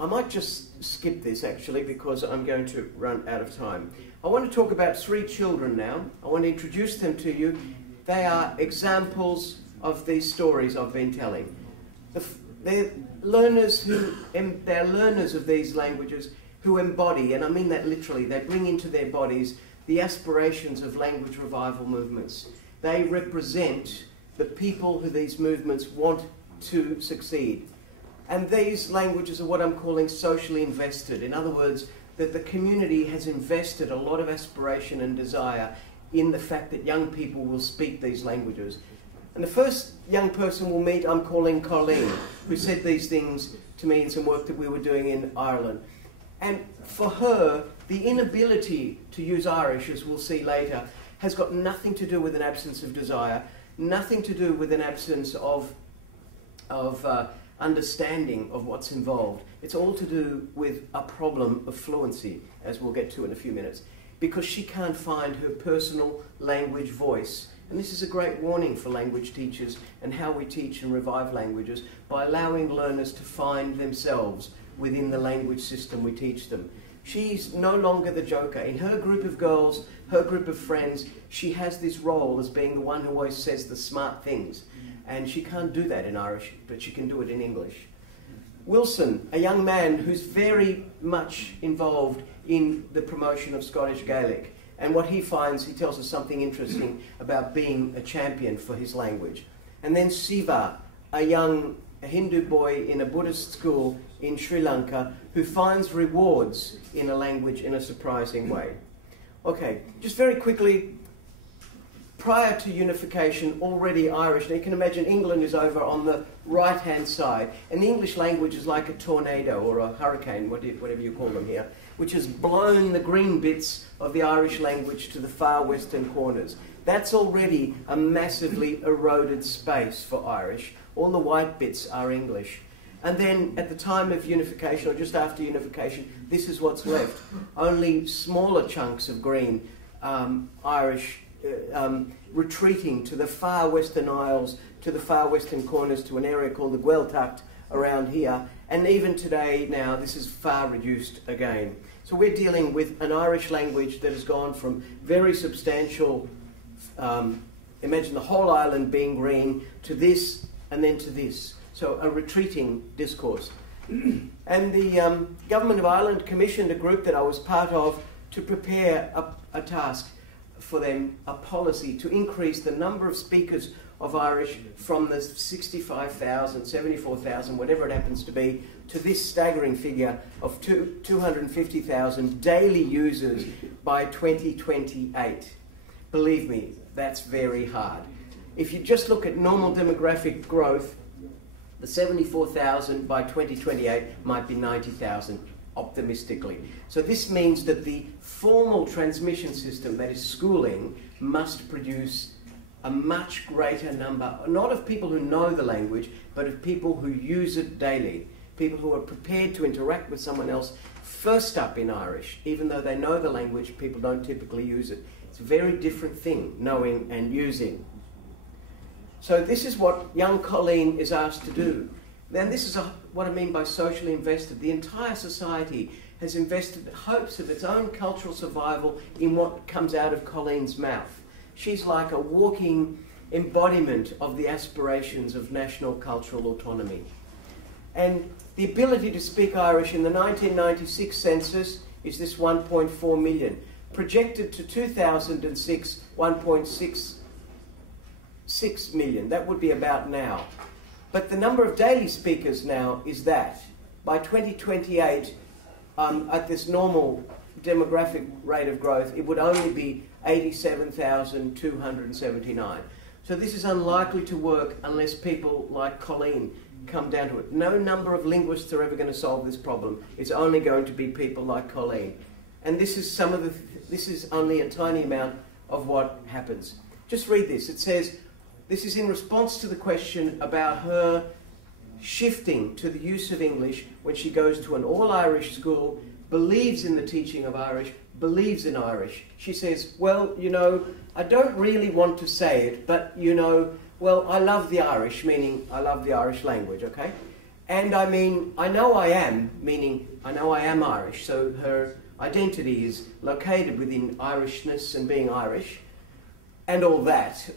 I might just skip this actually because I'm going to run out of time. I want to talk about 3 children now. I want to introduce them to you. They are examples of these stories I've been telling. They're learners of these languages who embody, and I mean that literally, they bring into their bodies the aspirations of language revival movements. They represent the people who these movements want to succeed. And these languages are what I'm calling socially invested. In other words, that the community has invested a lot of aspiration and desire in the fact that young people will speak these languages. And the first young person we'll meet, I'm calling Colleen, who said these things to me in some work that we were doing in Ireland. And for her, the inability to use Irish, as we'll see later, has got nothing to do with an absence of desire, nothing to do with an absence of understanding of what's involved. It's all to do with a problem of fluency, as we'll get to in a few minutes, because she can't find her personal language voice. And this is a great warning for language teachers and how we teach and revive languages, by allowing learners to find themselves within the language system we teach them. She's no longer the joker. In her group of girls, her group of friends, she has this role as being the one who always says the smart things. And she can't do that in Irish, but she can do it in English. Wilson, a young man who's very much involved in the promotion of Scottish Gaelic. And what he finds, he tells us something interesting about being a champion for his language. And then Siva, a young Hindu boy in a Buddhist school in Sri Lanka, who finds rewards in a language in a surprising way. Okay, just very quickly, prior to unification, already Irish. Now you can imagine England is over on the right-hand side, and the English language is like a tornado or a hurricane, whatever you call them here, which has blown the green bits of the Irish language to the far western corners. That's already a massively eroded space for Irish. All the white bits are English. And then at the time of unification, or just after unification, this is what's left. Only smaller chunks of green Irish retreating to the far western Isles, to the far western corners, to an area called the Gaeltacht around here. And even today now, this is far reduced again. So we're dealing with an Irish language that has gone from very substantial, imagine the whole island being green, to this and then to this. So a retreating discourse. And the Government of Ireland commissioned a group that I was part of to prepare a task for them, a policy to increase the number of speakers of Irish from the 65,000, 74,000, whatever it happens to be, to this staggering figure of 250,000 daily users by 2028. Believe me, that's very hard. If you just look at normal demographic growth, the 74,000 by 2028 might be 90,000, optimistically. So this means that the formal transmission system, that is schooling, must produce a much greater number, not of people who know the language, but of people who use it daily, people who are prepared to interact with someone else first up in Irish. Even though they know the language, people don't typically use it. It's a very different thing, knowing and using. So this is what young Colleen is asked to do. Then this is what I mean by socially invested. The entire society has invested hopes of its own cultural survival in what comes out of Colleen's mouth. She's like a walking embodiment of the aspirations of national cultural autonomy. And the ability to speak Irish in the 1996 census is this 1.4 million. Projected to 2006, 1.66 million. That would be about now. But the number of daily speakers now is that. By 2028, at this normal demographic rate of growth, it would only be 87,279. So this is unlikely to work unless people like Colleen come down to it. No number of linguists are ever going to solve this problem. It's only going to be people like Colleen. And this is this is only a tiny amount of what happens. Just read this. It says, this is in response to the question about her shifting to the use of English when she goes to an all-Irish school, believes in the teaching of Irish, believes in Irish. She says, well, you know, I don't really want to say it, but, you know, well, I love the Irish, meaning I love the Irish language, okay? And I mean, I know I am, meaning I know I am Irish, so her identity is located within Irishness and being Irish, and all that.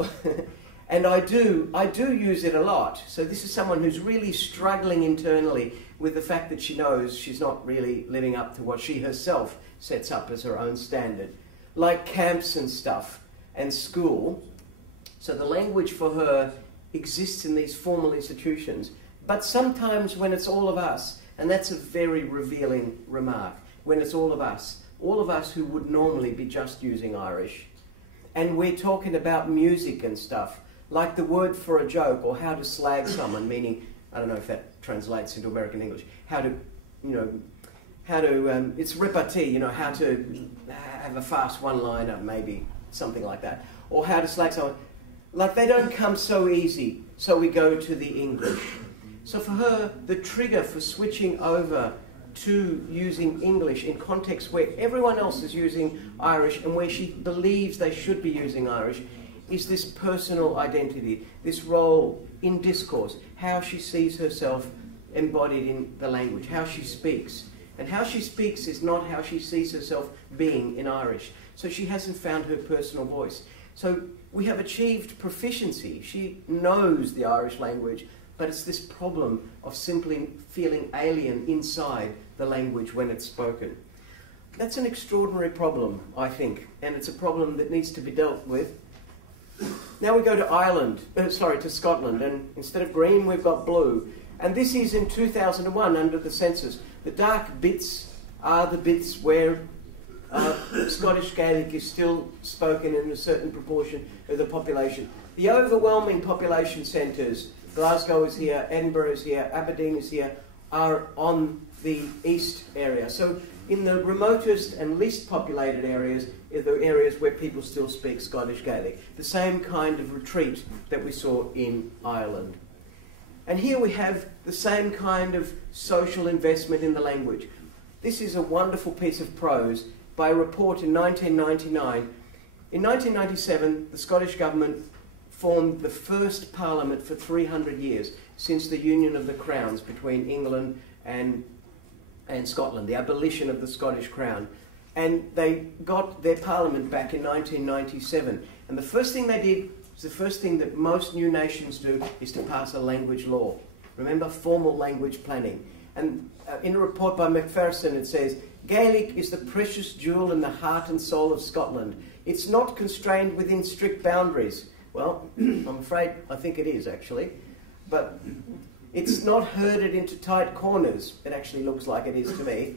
And I do use it a lot. So this is someone who's really struggling internally with the fact that she knows she's not really living up to what she herself sets up as her own standard. Like camps and stuff, and school. So the language for her exists in these formal institutions. But sometimes when it's all of us, and that's a very revealing remark, when it's all of us who would normally be just using Irish, and we're talking about music and stuff, like the word for a joke, or how to slag someone, meaning, I don't know if that translates into American English, it's repartee, how to have a fast one-liner, maybe, something like that, or how to slag someone. Like, they don't come so easy, so we go to the English. So for her, the trigger for switching over to using English in contexts where everyone else is using Irish and where she believes they should be using Irish is this personal identity, this role in discourse, how she sees herself embodied in the language, how she speaks. And how she speaks is not how she sees herself being in Irish. So she hasn't found her personal voice. So we have achieved proficiency. She knows the Irish language, but it's this problem of simply feeling alien inside the language when it's spoken. That's an extraordinary problem, I think, and it's a problem that needs to be dealt with. Now we go to Scotland, and instead of green, we've got blue. And this is in 2001 under the census. The dark bits are the bits where Scottish Gaelic is still spoken in a certain proportion of the population. The overwhelming population centres, Glasgow is here, Edinburgh is here, Aberdeen is here, are on the east area. So in the remotest and least populated areas are the areas where people still speak Scottish Gaelic. The same kind of retreat that we saw in Ireland. And here we have the same kind of social investment in the language. This is a wonderful piece of prose by a report in 1999. In 1997, the Scottish Government formed the first parliament for 300 years since the union of the crowns between England and Scotland, the abolition of the Scottish crown. And they got their parliament back in 1997. And the first thing they did, the first thing that most new nations do, is to pass a language law. Remember, formal language planning. And in a report by Macpherson it says, Gaelic is the precious jewel in the heart and soul of Scotland. It's not constrained within strict boundaries. Well, I'm afraid I think it is actually. But it's not herded into tight corners. It actually looks like it is to me.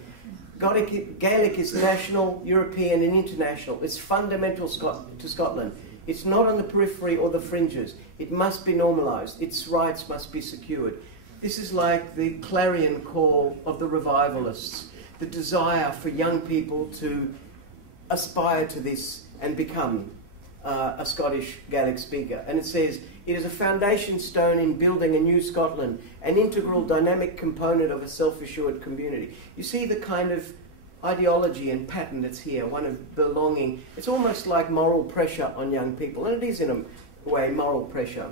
Gaelic is national, European and international. It's fundamental to Scotland. It's not on the periphery or the fringes. It must be normalised. Its rights must be secured. This is like the clarion call of the revivalists, the desire for young people to aspire to this and become a Scottish Gaelic speaker. And it says, it is a foundation stone in building a new Scotland, an integral dynamic component of a self-assured community. You see the kind of ideology and pattern that's here, one of belonging. It's almost like moral pressure on young people, and it is in a way moral pressure.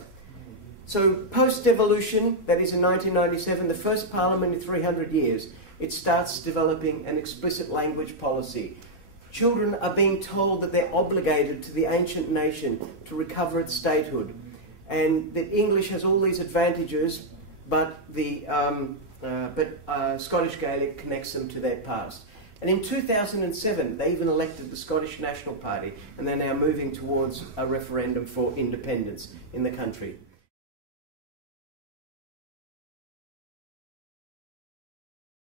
So post-devolution, that is in 1997, the first parliament in 300 years, it starts developing an explicit language policy. Children are being told that they're obligated to the ancient nation to recover its statehood, and that English has all these advantages, but Scottish Gaelic connects them to their past. And in 2007, they even elected the Scottish National Party, and they're now moving towards a referendum for independence in the country.